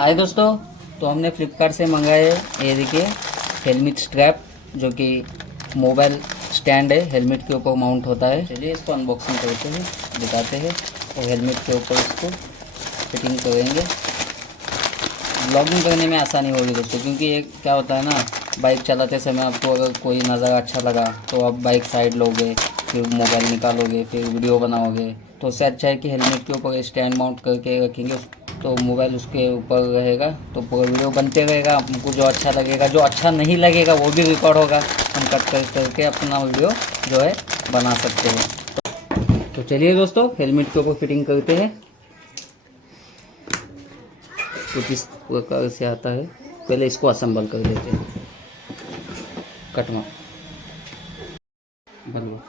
हाय दोस्तों, तो हमने फ्लिपकार्ट से मंगाए ये देखिए हेलमेट स्ट्रैप, जो कि मोबाइल स्टैंड है, हेलमेट के ऊपर माउंट होता है। चलिए इसको अनबॉक्सिंग करते हैं, दिखाते हैं और हेलमेट के ऊपर इसको फिटिंग करेंगे। ब्लॉगिंग करने में आसानी होगी दोस्तों, क्योंकि ये क्या होता है ना, बाइक चलाते समय आपको अगर कोई नज़ारा अच्छा लगा तो आप बाइक साइड लोगे, फिर मोबाइल निकालोगे, फिर वीडियो बनाओगे। तो उससे अच्छा है कि हेलमेट के ऊपर स्टैंड माउंट करके रखेंगे तो मोबाइल उसके ऊपर रहेगा, तो पूरा वीडियो बनते रहेगा। हमको जो अच्छा लगेगा, जो अच्छा नहीं लगेगा वो भी रिकॉर्ड होगा, हम कट करके अपना वीडियो जो है बना सकते हैं। तो चलिए दोस्तों, हेलमेट के ऊपर फिटिंग करते हैं। कुछ इस प्रकार से आता है। पहले इसको असेंबल कर लेते हैं। कटवा बनवा